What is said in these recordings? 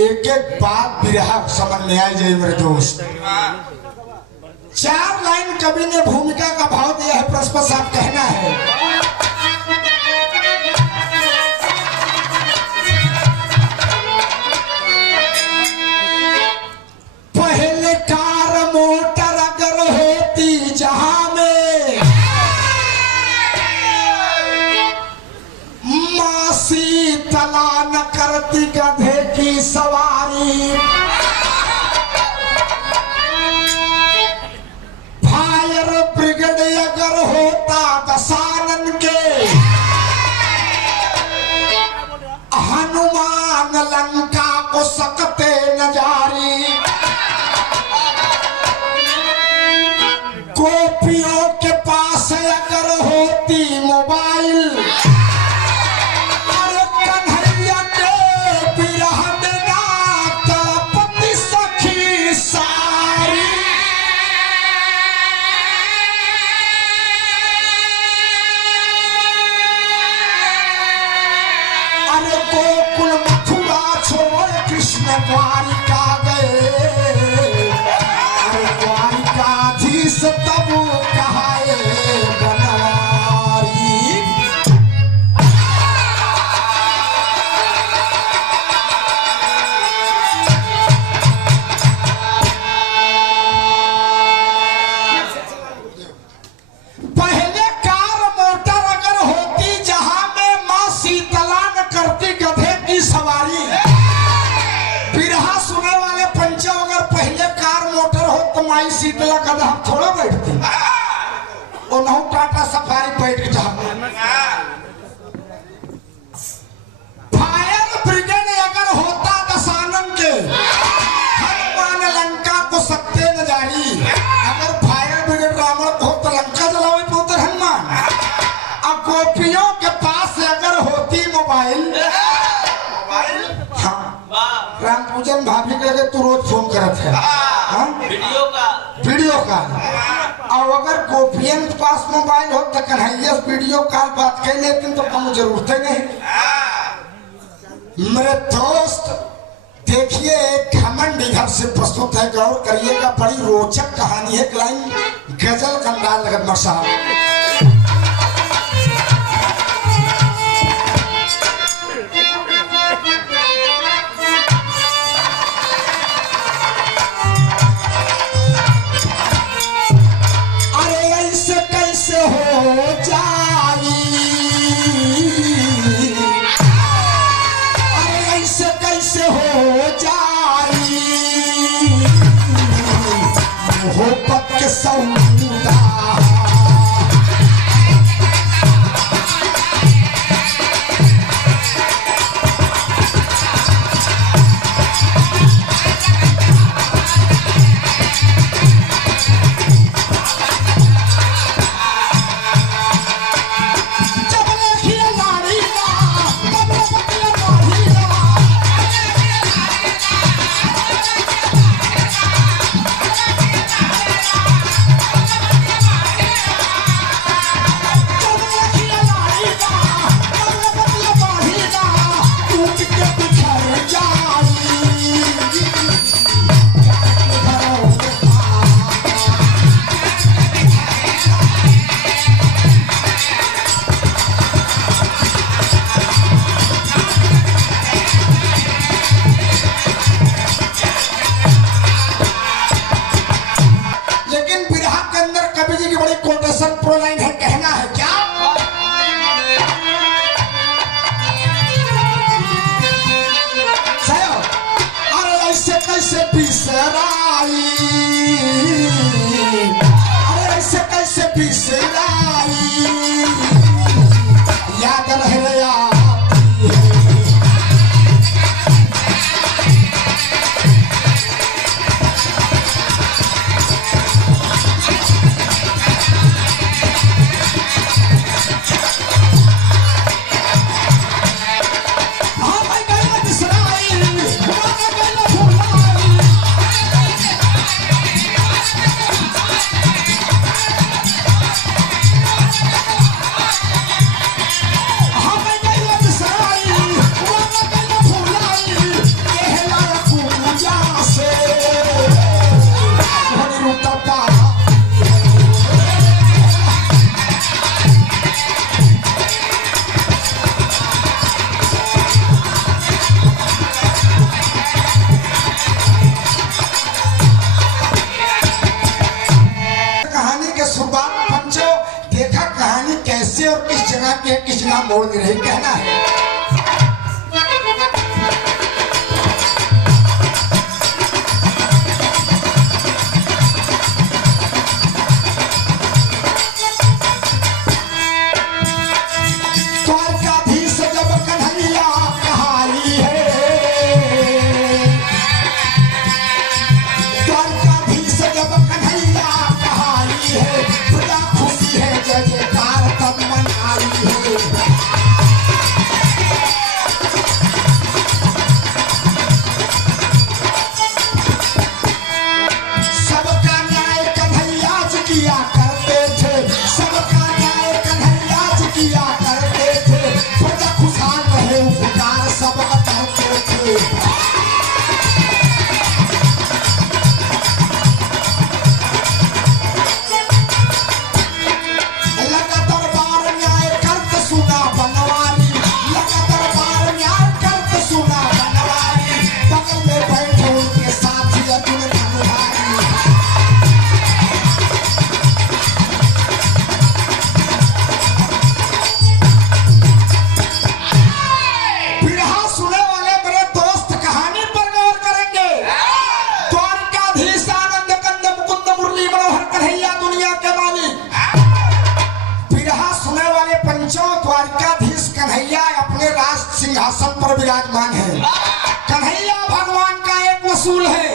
एक एक बात बिरहा समझ में आ जाए मेरे दोस्त। 4 लाइन कवि ने भूमिका का भाव दिया है, परस्पर साहब कहना है। पहले कार मोटर अगर होती जहां में, मासी तला न करती गधे की सवारी। फायर ब्रिगेड अगर होता दशानन के, हनुमान लंका को सकते न जारी। गोपियों के पास अगर होती मोबाइल, अरे कन्हैया के बिरह में ना तड़पती सखी सारी। अरे गोकुल मथुरा छोड़ कृष्ण द्वारिका गए, अरे द्वारिकाधीश तब कहाए बनवारी। पहले कार मोटर अगर होती जहां में, मां शीतला न करती गधे की सवारी। बिरहा सुने वाले पंचों, अगर पहले कार मोटर हो तो माई शीतला गधा थोड़ा बैठती, और नौ टाटा सफारी बैठ के जहां। फायर ब्रिगेड अगर होता दशानन के, हनुमान लंका को सकते न जारी। अगर फायर ब्रिगेड रावण को तो लंका जलावे पोते हनुमान। अब गोपियों के पास अगर होती मोबाइल, हाँ राम पूजन भाभी के लगे तू रोज फोन करत है, हाँ वीडियो कॉल। और अगर गोपियन के पास मोबाइल हो तो कन्हैया वीडियो कॉल बात कर लेते तो कम जरूरत ही नहीं। मेरे दोस्त देखिए, घमंड इधर से प्रस्तुत है, गौर करिएगा, बड़ी रोचक कहानी है। एक लाइन गजल का अंदाज लगत साहब। लाइन है, कहना है क्या? अरे ऐसे कैसे बिसराई, अरे ऐसे कैसे बिसराई, याद रहे पाना मोड़ दे रही कहना है। सिंहासन पर विराजमान है। कन्हैया भगवान का एक वसूल है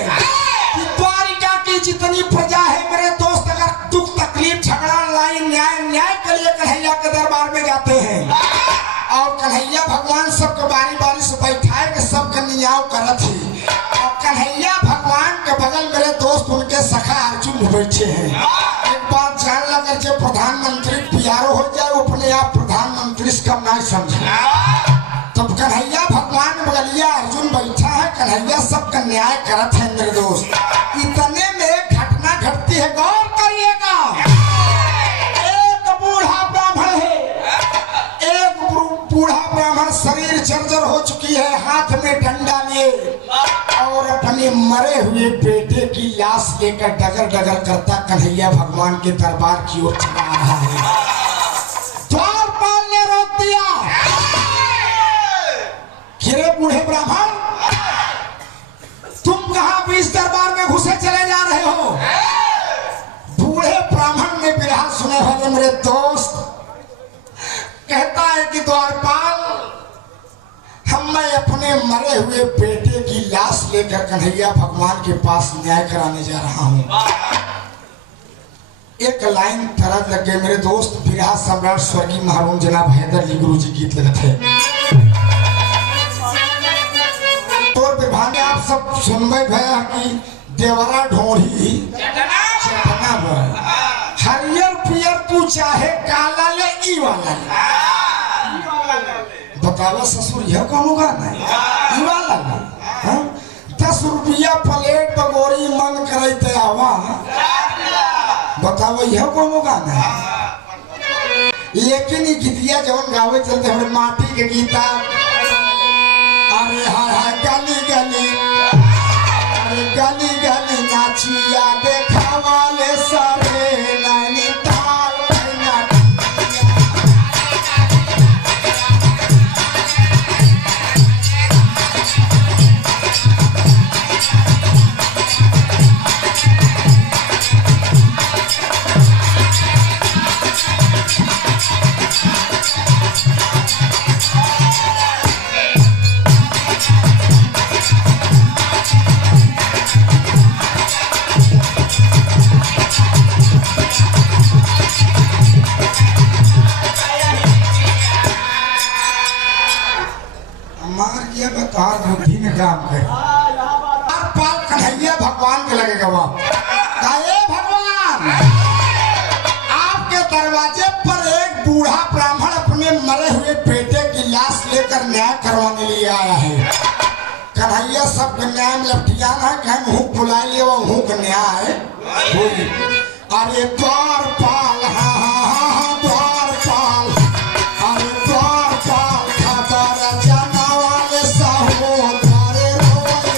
कि द्वारिका की जितनी प्रजा है मेरे दोस्त, अगर दुख तकलीफ झगड़ा लड़ाई न्याय के लिए कन्हैया के दरबार में जाते हैं और कन्हैया भगवान सबके बारी बारी से बैठाए के सबके न्याय करत ही। और कन्हैया भगवान के बगल मेरे दोस्त उनके सखा अर्जुन बैठे हैं। एक बात जान लगा, जो प्रधानमंत्री प्यारो हो जाए वो अपने आप प्रधानमंत्री से कम नहीं समझे। तब कन्हैया भगवान बगलिया अर्जुन बैठा है, कन्हैया सबका न्याय करत है मेरे दोस्त। इतने में एक घटना घटती है, गौर करिएगा। एक बूढ़ा ब्राह्मण है, एक बूढ़ा ब्राह्मण शरीर जर्जर हो चुकी है, हाथ में डंडा लिए और अपने मरे हुए बेटे की लाश लेकर डगर डगर करता कन्हैया भगवान के दरबार की ओर चला रहा है। द्वारपाल ने रोक दिया, गिरे बूढ़े ब्राह्मण, तुम कहां बीच दरबार में घुसे चले जा रहे हो? बूढ़े ब्राह्मण ने बिरहा सुने वाले मेरे दोस्त कहता है कि द्वारपाल, मैं अपने मरे हुए बेटे की लाश लेकर कन्हैया भगवान के पास न्याय कराने जा रहा हूं। एक लाइन तरह लग गए मेरे दोस्त। बिरहा सम्राट स्वर्गीय महाराज जनाब हैदर अली गुरु जी गीत लगते हैं तो विभाग आप सब सुनबे भया कि देवरा ढोढ़ी चटना हरियर पियर तू चाहे काला ले ई वाला बतावा ससुर यह कौन गाना है? ई वाला ना 10 रुपया प्लेट बगोरी मन करे आवा बतावा यह कौन गाना है? लेकिन ये गीतिया जवन गावे चलते हमारे माटी के गीता, अरे हाय हाय गली गली, अरे गली गली नाचिया देखा वाले सारे नैनीताल बुद्धि में काम करे। पाल कन्हैया भगवान के लगेगा भगवान, आपके दरवाजे पर एक बूढ़ा ब्राह्मण अपने मरे हुए बेटे की लाश लेकर न्याय करवाने लिए आया है। कन्हैया सब न्याय में लपटियाना है, कहीं मुंह बुला लिए वो मुंह का न्याय हुई। अरे द्वारपाल, हाँ हाँ हाँ द्वारपाल, अरे द्वारपाल खबर जाना वाले साहो द्वारे रोए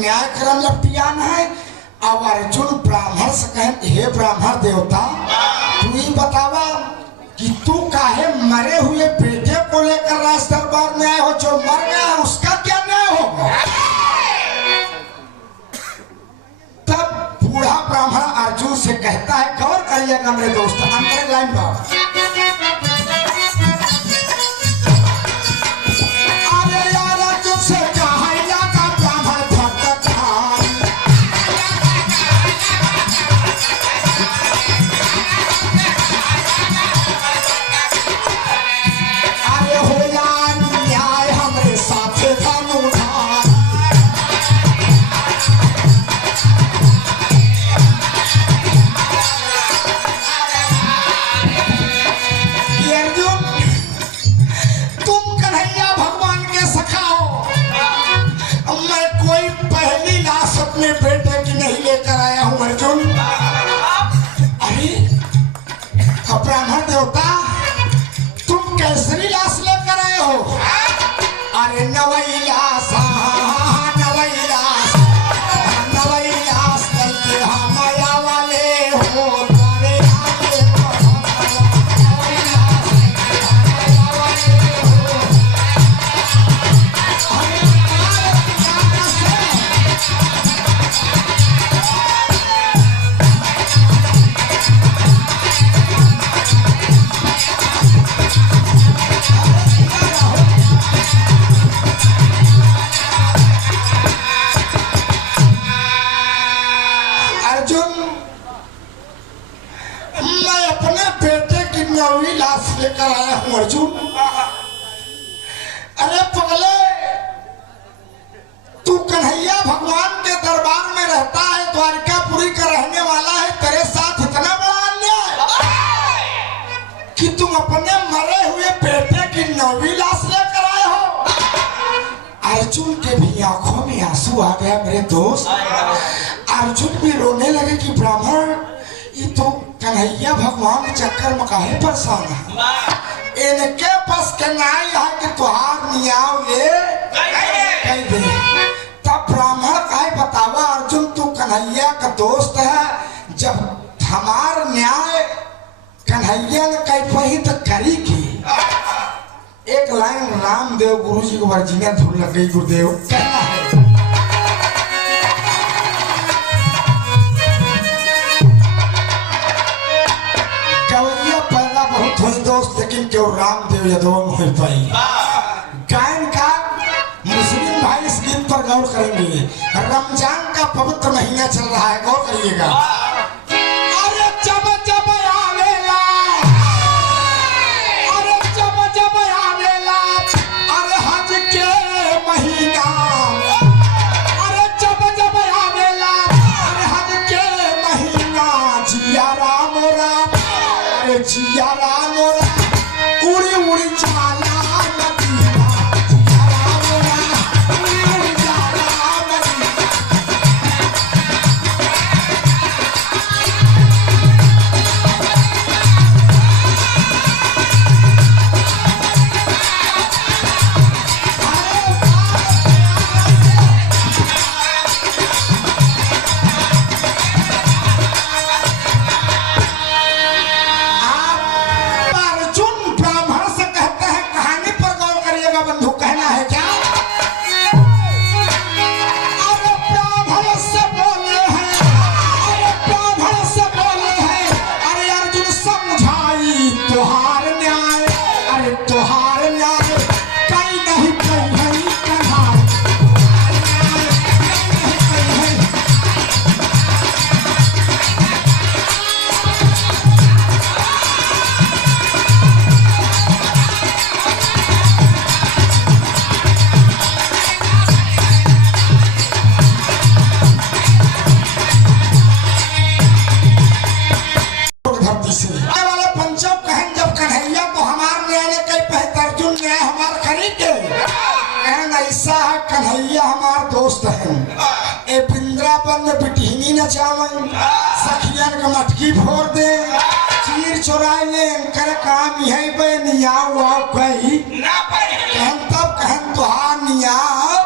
न्याय करम लपटियान है। अब अर्जुन ब्राह्मण से कहें, हे ब्राह्मण देवता, तू ही बतावा कि तू काहे मरे हुए बेटे को लेकर राज दरबार में आए हो? जो मर गया उसका क्या न्याय होगा? तब बूढ़ा ब्राह्मण अर्जुन से कहता है, गौर करिएगा मेरे दोस्त, अंदर लाइन बाबा, ब्राह्मण देवता तुम कैसरी लाश लेकर आए हो? अरे नवई लाश, नवई लाश, नवई लाश लेके हम आया वाले हो। लेकर आया हूं अर्जुन। अरे पगले, तू कन्हैया भगवान के दरबार में रहता है, द्वारिकापुरी का रहने वाला है, तेरे साथ इतना बड़ा अन्याय कि तुम अपने मरे हुए बेटे की नौवीं लाश लेकर आए हो। अर्जुन के भी आंखों में आंसू आ गया मेरे दोस्त। अर्जुन भी रोने लगे कि ब्राह्मण, ये तो कन्हैया भगवान के चक्कर में काहे परेशान है? इनके पास कन्हैया है कि तुहार नियाव ये कह दे। तब ब्राह्मण काहे बतावा, अर्जुन तू कन्हैया का दोस्त है, जब हमार न्याय कन्हैया ने कहीं पही तो करी की। एक लाइन रामदेव गुरु जी को वर्जिना धुन लग गई। गुरुदेव कहना है, दोस्त लेकिन क्यों रामदेव यादव में पाई। गायन का मुस्लिम भाई इस गीत पर गौर करेंगे। रमजान का पवित्र महीना चल रहा है, गौर करिएगा। अरे जब जब आवेला, अरे जब जब आवेला, अरे हज के महीना, अरे जब जब आवेला, अरे हज के महीना, जिया राम राम, अरे जिया राम राम, उड़ी उड़ी जाला मदीना, जिया राम राम, उड़ी उड़ी जाला मदीना। कन्हैया हमार दोस्त है। ए वृंदावन में बिटहिनी नचावन, सखियन का मटकी फोड़ दे, चीर चुराए ले, कर काम यही पे नियाव आओ कही कहन, तब कहन तुहार नियाव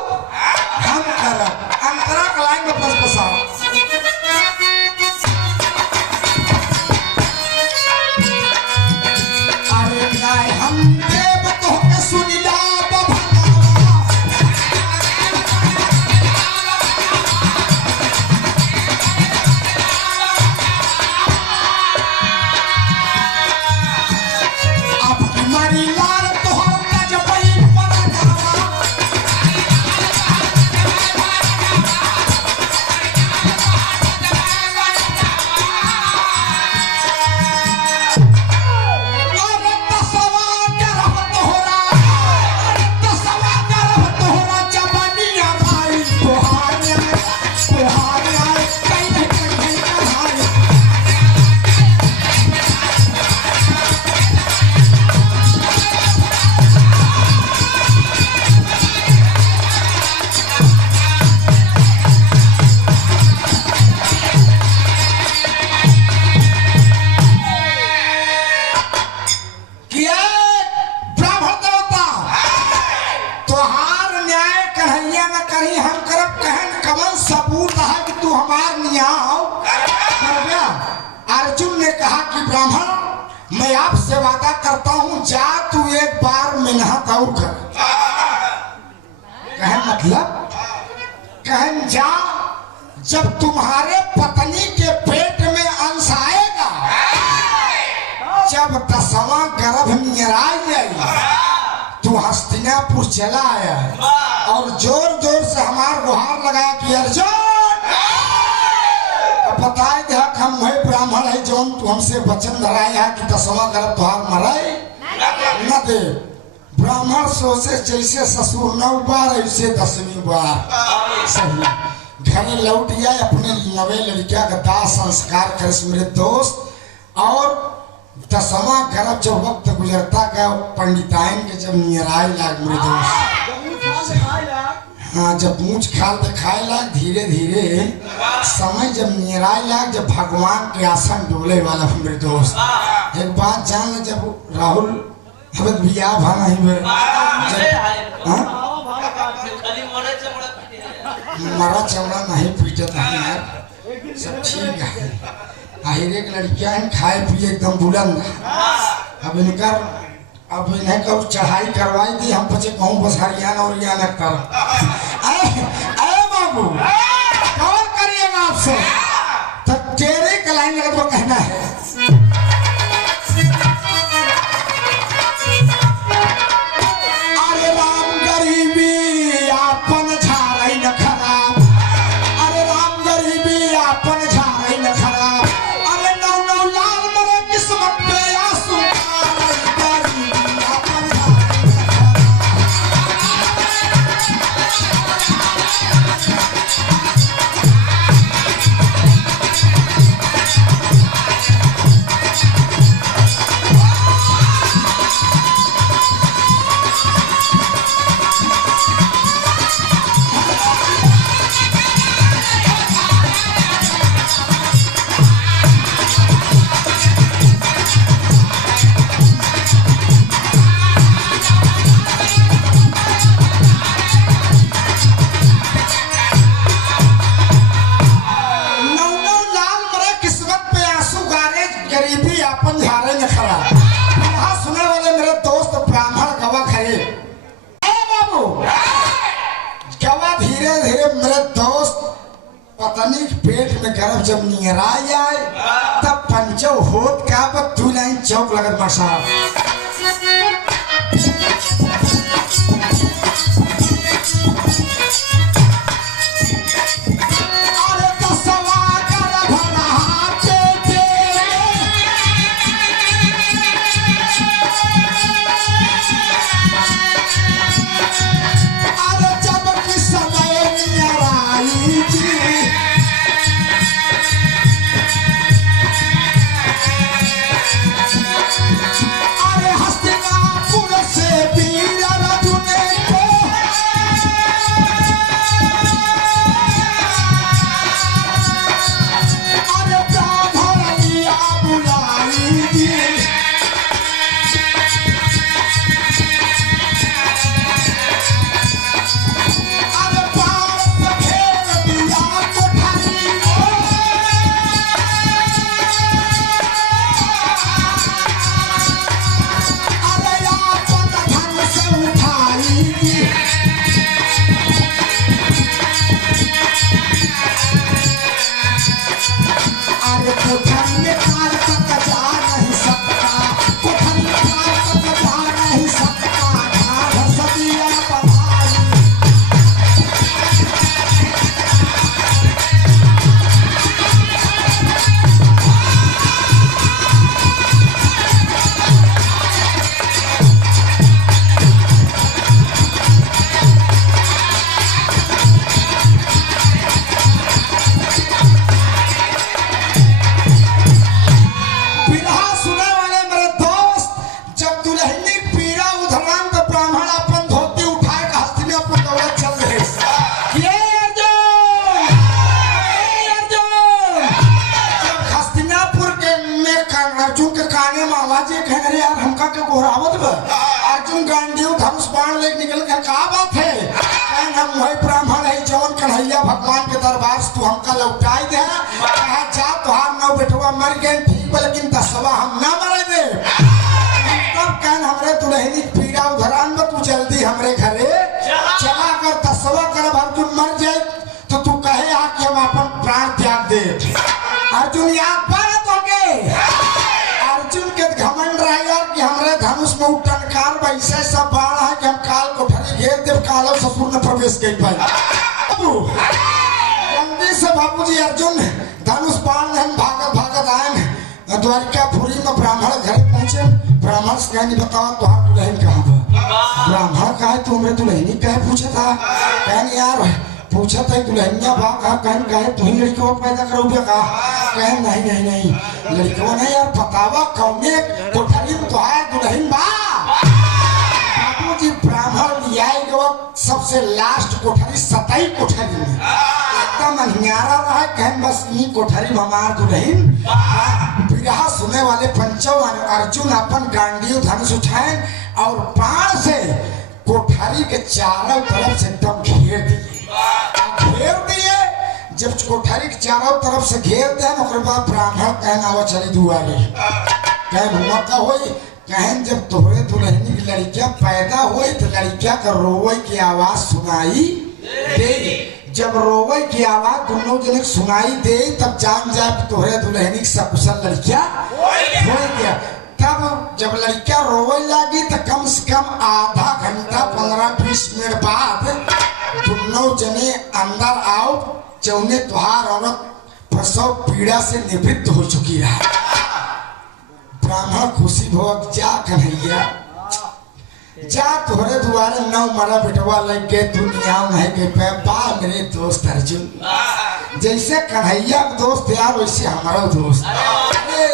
हम करब। अंतरा लगाएंगे पसा। अरे गाय हम देव तो के सुनिला अर्जुन ने कहा कि ब्राह्मण मैं आपसे वादा करता हूं जा तू एक बार मेहनत और कर। कहे मतलब कहें जा जब तुम्हारे पत्नी के पेट में अंश आएगा जब 10वां गर्भ नियरा जाएगा तू हस्तिनापुर चला आया और जोर जोर से हमार गुहार लगाया कि अर्जुन बताए दे हम है ब्राह्मण है जो तू हमसे वचन धराया है कि 10वां गर्भ तुहार मराए न दे। ब्राह्मण सोचे जैसे ससुर 9 बार ऐसे 10वीं बार सही घरे लौट गया अपने नवे लड़किया का दाह संस्कार कर मेरे दोस्त। और 10वां गर्भ जब वक्त गुजरता गया पंडिताइन के जब नियराए लाग मेरे दोस्त हाँ जब मूछ खाल दिखाए लाग धीरे धीरे समय जब नियराए लाग जब भगवान के आसन डोले वाला मेरे दोस्त। एक बात जान ले जब राहुल हमें बिया भाना ही मरा चमड़ा नहीं पीटता है यार सब ठीक है। आहिर एक लड़कियां खाए पिए एकदम बुलंद अब इन्हें कब चढ़ाई करवाई थी हम बचे कहूँ बस हरियाणा और यहाँ कर बाबू कौन करिएगा आपसे तो तेरे कलाई लगा तो कहना है अरे राम गरीबी आपन झाड़ाई न खराब। अरे राम गरीबी आपन झाड़ाई न खराब। अरे नौ लाल मरे किस्मत पे आंसू पत्नी के पेट में गर्भ जब नियरा जाए तब पंचो होत का पर 2 लाइन चौक लगत बसा। अरे हस्तिनापुर से भी आवाज कह रहे यार हमका के गोहरावत बा। अर्जुन गांडीव धनुष बाण ले निकल कर का बात है कहन हम वही ब्राह्मण है जौन कन्हैया भगवान के दरबार से तू हमका लौटाई दे कहा जा तुहार नौ बेटवा मर गए ठीक बा लेकिन दसवा हम ना मरे दे। तब कहन हमरे दुल्हनी पीड़ा उधरान में तू जल्दी हमरे घरे चला कर दसवा कर अर्जुन मर जाए तो तू कहे आ कि हम अपन प्राण त्याग दे। अर्जुन याद पाए तो के अर्जुन के घमंड रह यार कि हमरे धनुष में टनकार वैसे सब बाण है कि हम काल कोठरी घेर देव कालो ससुर ने प्रवेश कर पाए। जल्दी से बाबूजी अर्जुन धनुष बाण हम भागत भागत आए द्वारिकापुरी में ब्राह्मण घर पहुंचे। ब्राह्मण से कहनी बताओ तुहार दुल्हन कहाँ बा। ब्राह्मण कहा तू हमरे दुल्हनी कहे पूछा था कहनी यार पूछा था दुल्हनिया बा कहा कहन कहे तू ही लड़कियों पैदा करोगे कहा कहे नहीं नहीं नहीं लड़कियों नहीं यार बतावा कौने कोठरी में तुहार दुल्हन बा। बाबूजी ब्राह्मण लिया सबसे लास्ट कोठरी सताई कोठरी में एकदम अन्यारा रहा कहन बस ई कोठरी में हमार दुल्हन बिरहा सुने वाले पंचों अर्जुन अपन गांडीव धनुष उठाए और बाण से कोठरी के चारों तरफ से एकदम घेर दिए। जब कोठरी के चारों तरफ से घेर दे बाद ब्राह्मण कहना वो चली दुआरे कहन मौका होई कहन जब तोहरे दुल्हनी की लड़कियां पैदा हुई तो लड़कियां का रोवे की आवाज सुनाई दे। जब रोवे की आवाज दोनों जने सुनाई दे तब जान जाए तोहरे दुल्हनी की सकुशल लड़कियां हो गया। तब जब लड़कियां रोवे लगी तो कम से कम आधा घंटा 15-20 मिनट बाद दोनों जने अंदर आओ जौने तुहार औरत प्रसव पीड़ा से निवृत्त हो चुकी है। ब्राह्मण खुशी भोग जा कन्हैया जा तोहरे दुआरे नौ मरा बेटवा लग गए दुनिया नहीं गए बा मेरे दोस्त अर्जुन जैसे कन्हैया दोस्त यार वैसे हमारा दोस्त अरे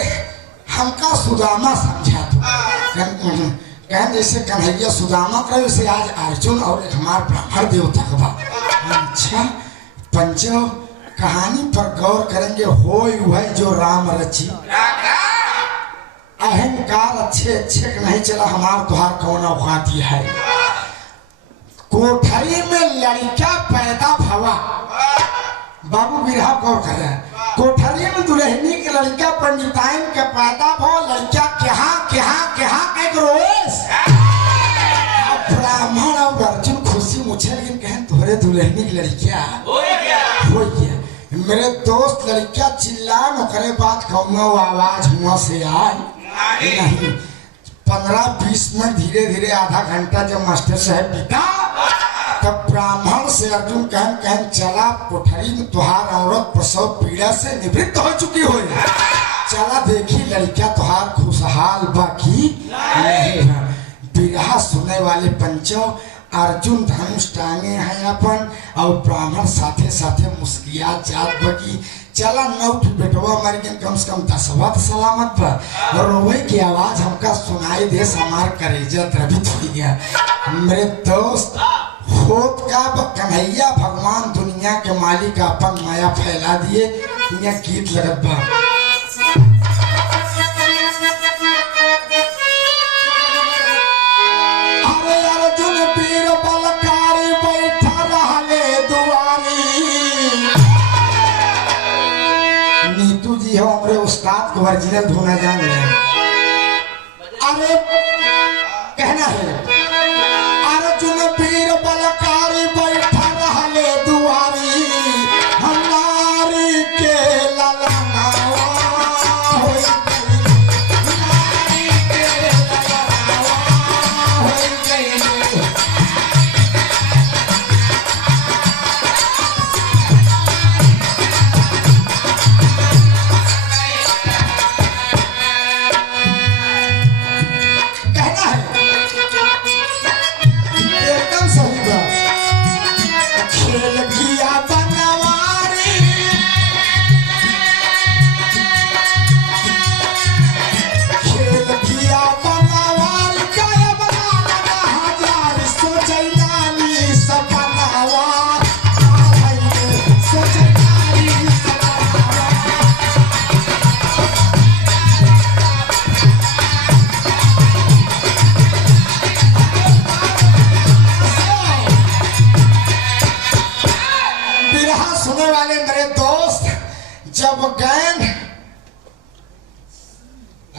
हमका सुदामा समझा तू कहन जैसे कन्हैया सुदामा करे वैसे आज अर्जुन और एक हमार ब्राह्मण देवता का बा। अच्छा पंचो कहानी पर गौर करेंगे होय वह जो राम रची अहंकार अच्छे अच्छे नहीं चला हमार तुहार कौन औकात है। कोठरी में लड़का पैदा भवा बाबू बिरहा गौर कर रहे हैं कोठरी में दुल्हनी के लड़का पंडिताइन के पैदा भो लड़का क्या एक रोएस ब्राह्मण और अर्जुन खुशी मुझे लेकिन कहन तोहरे दुल्हनी की लड़किया हो गया मेरे दोस्त लड़किया चिल्ला करे बात कहूँगा आवाज मुँह से आए नहीं 15-20 मिनट धीरे धीरे आधा घंटा जब मास्टर साहब बीता तब ब्राह्मण से अर्जुन कहन चला कोठरी में तुहार औरत प्रसव पीड़ा से निवृत्त हो चुकी हो चला देखी लड़किया तुहार खुशहाल बाकी नहीं है। बिरहा सुनने वाले पंचों अर्जुन धनुष टांगे हैं अपन और ब्राह्मण साथे साथे मुस्किया जात बकी चला 9 बेटवा मर गए कम से कम 10वां सलामत पर और रोवे की आवाज हमका सुनाई दे हमार करेजा द्रवित हो गया। मेरे दोस्त होत का कन्हैया भगवान दुनिया के मालिक अपन माया फैला दिए यहाँ गीत लगत बा। हमरे उस्ताद को ओरिजिनल धोना जान ले अरे कहना है अर्जुन पीर बलकारी बैठा रहले दुआरी हमारी के ललना होई एकदम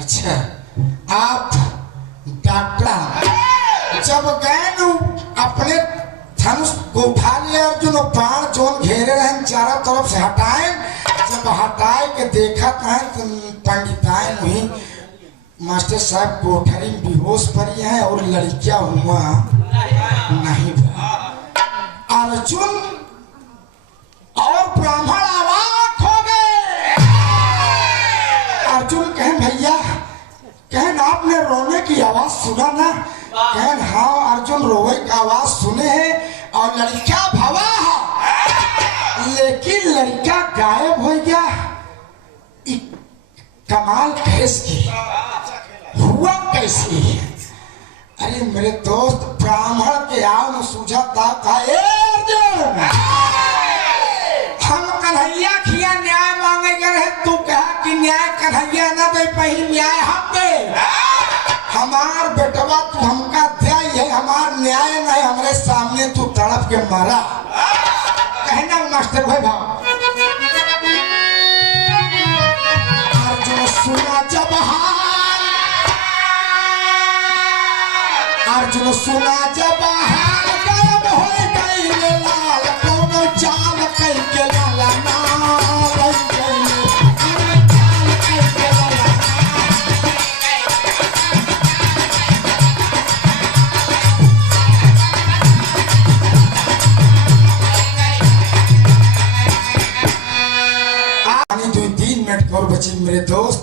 अच्छा आप डॉक्टर जब गए न अपने धनुष को उठा लिया अर्जुन बाण जोन घेरे रहे चारों तरफ से हटाए जब हटाए के देखा है तो पंडिताएं नहीं मास्टर साहब कोठरी में बेहोश पड़ी है और लड़कियां हुआ नहीं अर्जुन और ब्राह्मण अवाक हो गए। अर्जुन कहें भैया कहें आपने रोने की आवाज सुना ना कहें हाँ अर्जुन रोवे की आवाज सुने हैं और लड़का भवा है लेकिन लड़का गायब हो गया। कमाल कैसे हुआ कैसे? अरे मेरे दोस्त ब्राह्मण के आओ में सूझा था अर्जुन हम कन्हैया खिया न्याय मांगे गए तू कहा कि न्याय कन्हैया ना दे पहले न्याय हम दे हमार बेटवा तू हमका दे ये हमार न्याय नहीं हमारे सामने तू तड़प के मारा कहना मास्टर भाई भाव अर्जुन सुना जब अर्जुन सुना जब गायब हो गई लाल कोनो चाल कई के लाला ना बन गई चाल कई के लाला आनी 2-3 मिनट और बची मेरे दोस्त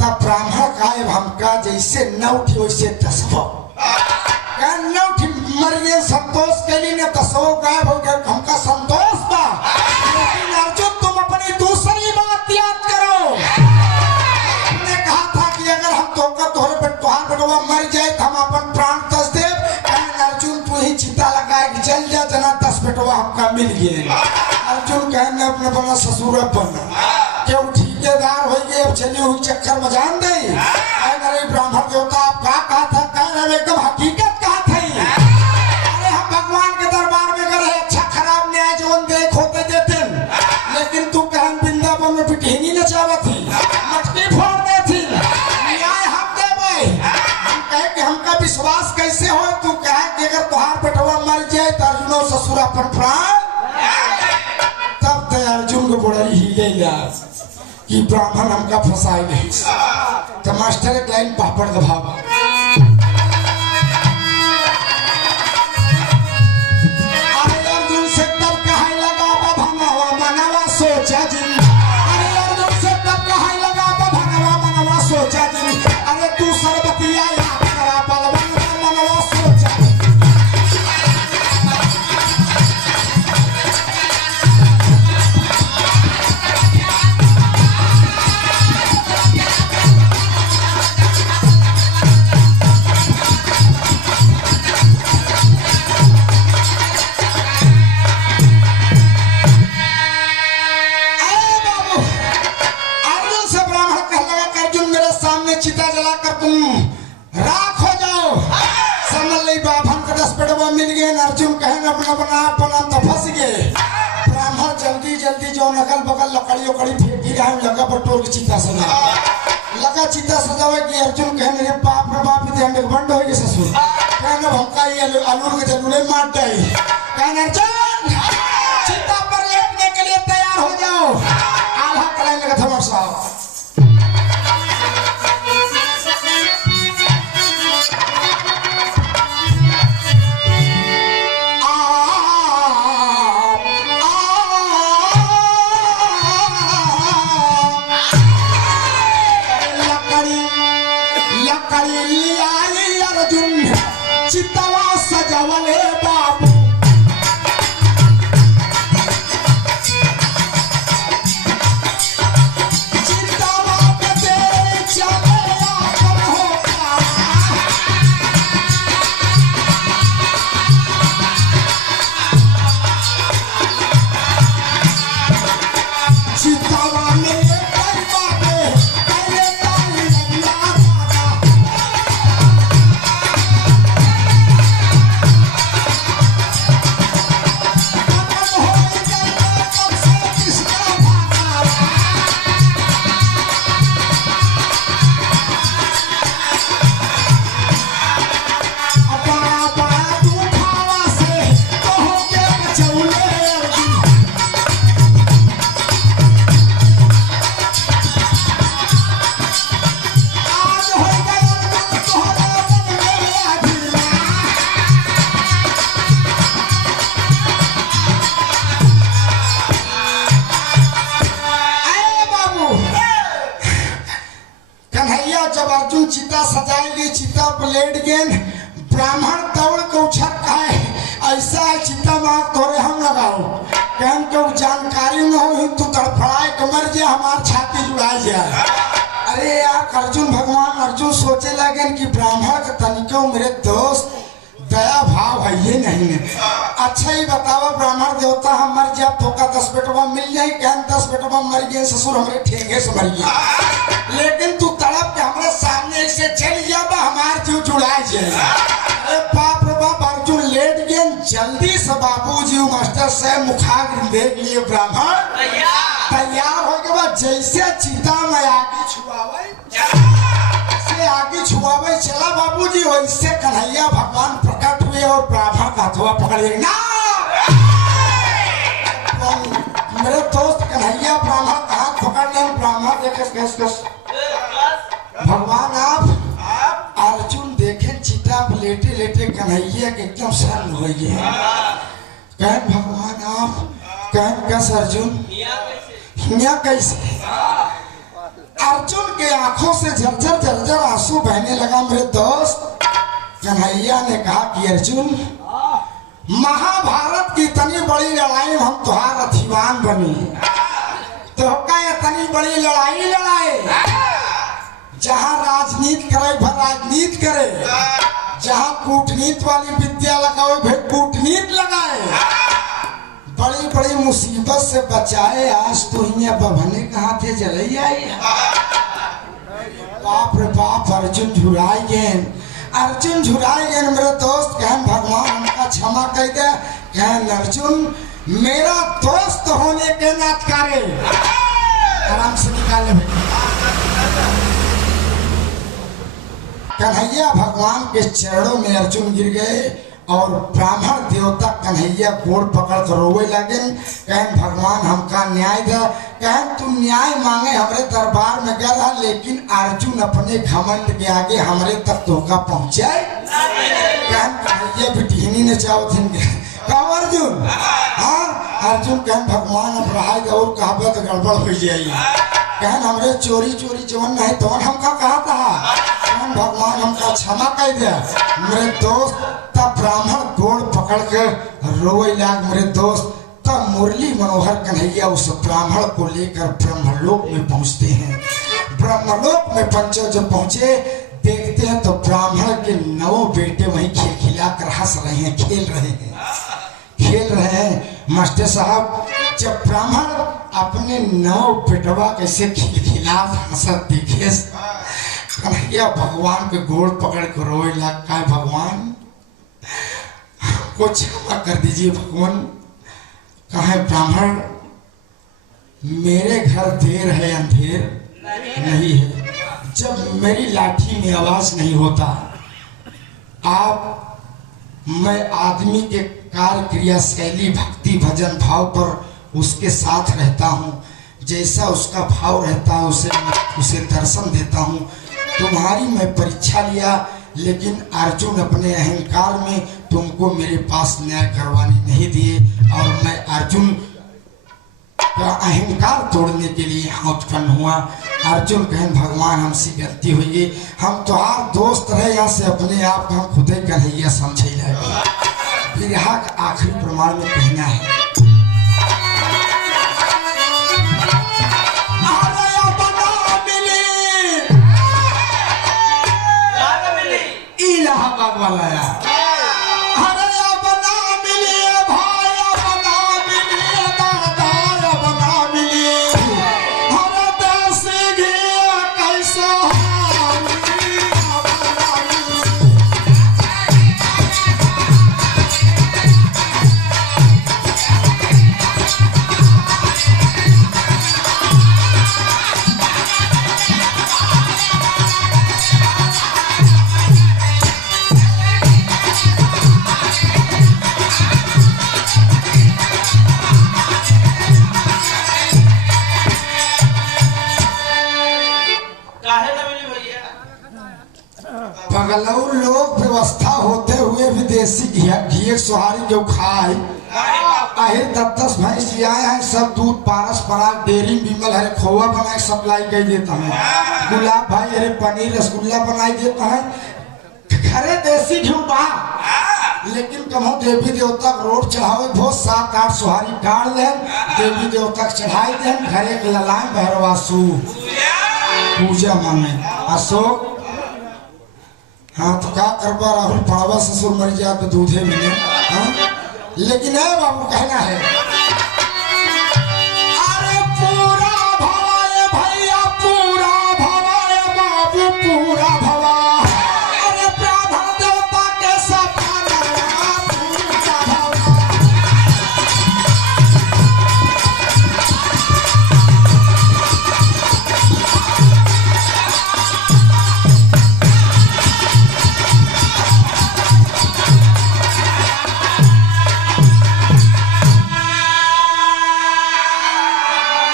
तब ब्राह्मण गायब हमका जैसे न उठी वैसे तस्वो मर गए संतोष के लिए तस्वो गायब हो गया हमका संतोष था लेकिन अर्जुन तुम अपनी दूसरी बात याद करो हमने कहा था कि अगर हम तोहरे पे तुहार बेटवा मर जाए तो हम अपन प्राण तस दे अर्जुन तू ही चिता लगाए कि चल जा जना 10 बेटवा हमका मिल गए। अर्जुन कहने अपने बना ससुर बना क्यों ठेकेदार हो गए अब चली हुई चक्कर में जान दे ब्राह्मण देवता आप कहा था कह रहे एकदम हकीकत कहा था अरे हम भगवान के दरबार में गए अच्छा खराब न्याय जीवन देख होते देते लेकिन तू कहन वृंदावन में पिटहीनी नचावा थी मटकी फोड़ दे थी न्याय हम देवे हम कहे कि हमका विश्वास कैसे हो तू कहे कि अगर तुहार बेटवा मर जाए तो अर्जुनो ससुर अपन प्राण तब तो अर्जुन को बड़ा हिले यार कि ब्राह्मण हमका फंसाए नहीं तो मास्टर एक लाइन पापड़ दबावा अरे अर्जुन से तब कहा लगा भगवा मनवा सोचा जिन अरे अर्जुन से तब कहा लगा भगवा मनवा सोचा जिन अरे तू सरबतिया याद करा बलवान मनवा सोचा चिता जलाकर तुम राख हो जाओ समझ ली बाभन का 10 पेड़वा मिल गए अर्जुन कहेंगे अपना बना अपना तो फंस गए। ब्राह्मण जल्दी जल्दी जो नकल बगल लकड़ी उकड़ी फेंकी रहा लगा बटोर की चिता सजा लगा चिता सजावे कि अर्जुन कहने रे बाप ध्यान बंद हो गए ससुर कहने हमका ये आलू के जलूले मार दे कहने अर्जुन चिता पर लेटने के लिए तैयार हो जाओ आल्हा कराने लगा था साहब अर्जुन चितवा सजावले बाबू चितवा पे चले आकर होता चितवा में कई बातें पहले ताली लगा अर्जुन चिता सजाए ली, चिता पर लेट गेन। ब्राह्मण दौड़ के उछक है, ऐसा है चिता मार तोरे हम लगाओ। कहन के जानकारी न हो तू तड़फड़ाए कमर जे हमार छाती जुड़ा जाए। अरे यार अर्जुन भगवान अर्जुन सोचे लगे कि ब्राह्मण के तनिको मेरे दोस्त दया भाव है ये नहीं है। अच्छा ही बतावा ब्राह्मण देवता हम मर जा तो का 10 बेटवा मिल जाए, कहन 10 बेटवा मर गए, ससुर हमरे ठेंगे से मर गए, लेकिन तू तड़प के हमारे सामने से चल जा हमार जीव जुड़ा जाए। अरे बाप रे बाप अर्जुन लेट गए, जल्दी से बाबूजी मास्टर से मुखाग्र देख लिए ब्राह्मण तैयार हो के बाद जैसे चिता में आगे छुआवे आगे छुआवे चला बाबूजी, वैसे कन्हैया भगवान प्रकट हुए और ब्राह्मण का हथवा पकड़ लिया ना। मेरे दोस्त कन्हैया ब्राह्मण का हाथ पकड़ ले, ब्राह्मण देखे भगवान आप अर्जुन देखे चिता पर लेटे लेटे कन्हैया के एकदम शर्म हो गए। कहन भगवान आप कहन कस अर्जुन यहाँ कैसे? अर्जुन के आंखों से झरझर झरझर आंसू बहने लगा। मेरे दोस्त कन्हैया ने कहा कि अर्जुन महाभारत की इतनी बड़ी लड़ाई में हम तुहार अथिवान बनी, तो क्या इतनी बड़ी लड़ाई लड़ाए जहां राजनीति करे भर राजनीति करे, जहां कूटनीति वाली विद्या लगाओ भाई कूटनीति लगाए, बड़ी बड़ी मुसीबत से बचाए। आज तो यहाँ बभने कहाँ थे जलई आई। बाप रे बाप अर्जुन झुराई गए, अर्जुन झुराई गए। मेरे दोस्त कहन भगवान हमका क्षमा कर दे। कहन अर्जुन मेरा दोस्त होने के नातकारे आराम से निकाले कन्हैया भगवान के चरणों में अर्जुन गिर गए और ब्राह्मण देवता कन्हैया गोड़ पकड़ कर रोवे लगे। कहन भगवान हमका न्याय दे। कहन तू न्याय मांगे हमरे दरबार में गया, लेकिन अर्जुन अपने घमंड के आगे हमरे तक धोखा पहुंचे। कहन कन्हैया बिटिहनी ने चाहो थे कहो अर्जुन हाँ अर्जुन कहन भगवान अब रहा और कहा तो गड़बड़ हो जाएगी। कहन हमरे चोरी चोरी जवन नहीं तो हमका कहा था। कहन भगवान हमका क्षमा कर दे। मेरे दोस्त तब ब्राह्मण गोड़ पकड़ कर रोए लाग। मेरे दोस्त तब मुरली मनोहर कन्हैया उस ब्राह्मण को लेकर ब्रह्मलोक में पहुंचते हैं। ब्रह्मलोक में पंचो जब पहुंचे देखते हैं तो ब्राह्मण के 9 बेटे वहीं खिलखिला कर हंस रहे हैं, खेल रहे हैं। मास्टर साहब जब ब्राह्मण अपने 9 बेटवा कैसे खिलखिला हंसत देखे कन्हैया भगवान के गोड़ पकड़ कर रोए लाग। का भगवान को क्षमा कर दीजिए भगवान। कहा ब्राह्मण मेरे घर देर है अंधेर नहीं है, जब मेरी लाठी में आवाज नहीं होता आप मैं आदमी के कार्य क्रिया शैली भक्ति भजन भाव पर उसके साथ रहता हूँ, जैसा उसका भाव रहता है उसे दर्शन देता हूँ। तुम्हारी मैं परीक्षा लिया, लेकिन अर्जुन अपने अहंकार में तुमको मेरे पास न्याय करवाने नहीं दिए और मैं अर्जुन का अहंकार तोड़ने के लिए यहाँ उत्पन्न हुआ। अर्जुन कहन भगवान हमसे गलती हुई, हम तुम्हार दोस्त रहे, यहाँ से अपने आप हम खुद ही कन्हैया समझे लगे। फिर यहाँ का आखिरी प्रमाण में कहना है इलाहाबाद वाला यार बगलौर लोग व्यवस्था होते हुए विदेशी घी सोहारी जो खाए आहिर 10-10 भैंस आए हैं, सब दूध पारस पराग डेयरी बिमल है खोआ बना सप्लाई कर देता है। गुलाब भाई अरे पनीर रसगुल्ला बनाई देता है खरे देसी घी बा लेकिन कहूँ देवी देवता के रोड चढ़ावे भो 7-8 सुहारी काट दे देवी देवता के चढ़ाई दे घरे के ललाए भैरवासु पूजा माने अशोक। हाँ तो क्या करवा राहुल पड़वा ससुर मर जाए तो दूधे मिले। हाँ लेकिन है बाबू कहना है अरे पूरा भवाए भैया पूरा भवाए बाबू पूरा भवा अरे ब्राह्मण देवता के सपना पूरा भवा।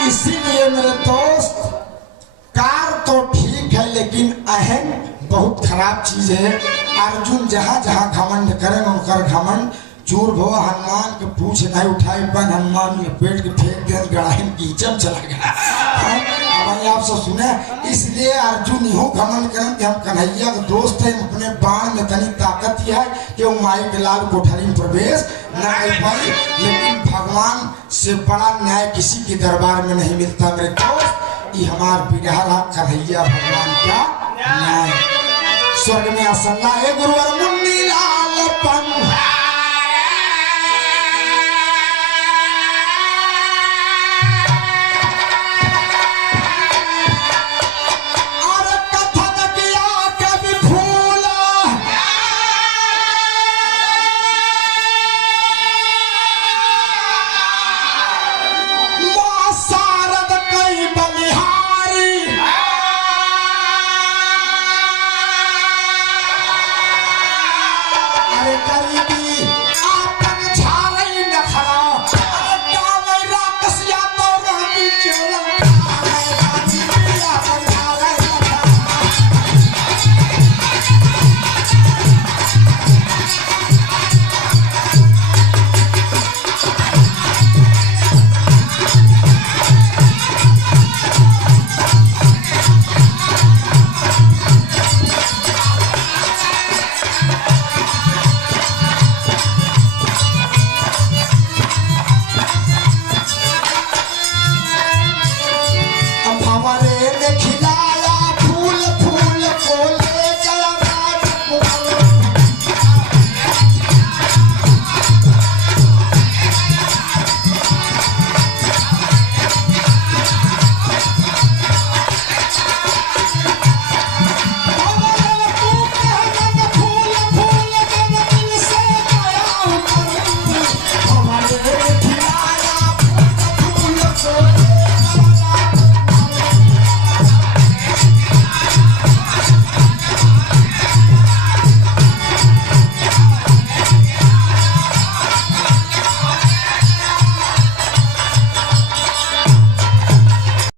इसीलिए मेरे दोस्त कार तो ठीक है लेकिन अहम बहुत खराब चीज है। अर्जुन जहाँ जहाँ घमंड करें उनकर घमंड चूर भो हनुमान के पूछ नहीं उठाई बन हनुमान लपेट के फेंक दे गड़ाही कीचम चला गया। अब आप सब सुने इसलिए अर्जुन यूं घमंड करें कि हम कन्हैया के दोस्त हैं अपने बाण में तनी ताकत ही है कि वो माई के लाल कोठरी में प्रवेश न कर पाई लेकिन भगवान से बड़ा न्याय किसी के दरबार में नहीं मिलता मेरे दोस्त। ये हमार बिगहरा कन्हैया भगवान का न्याय। स्वर्ग में असल्ला है गुरुवर मुन्नी लाल पन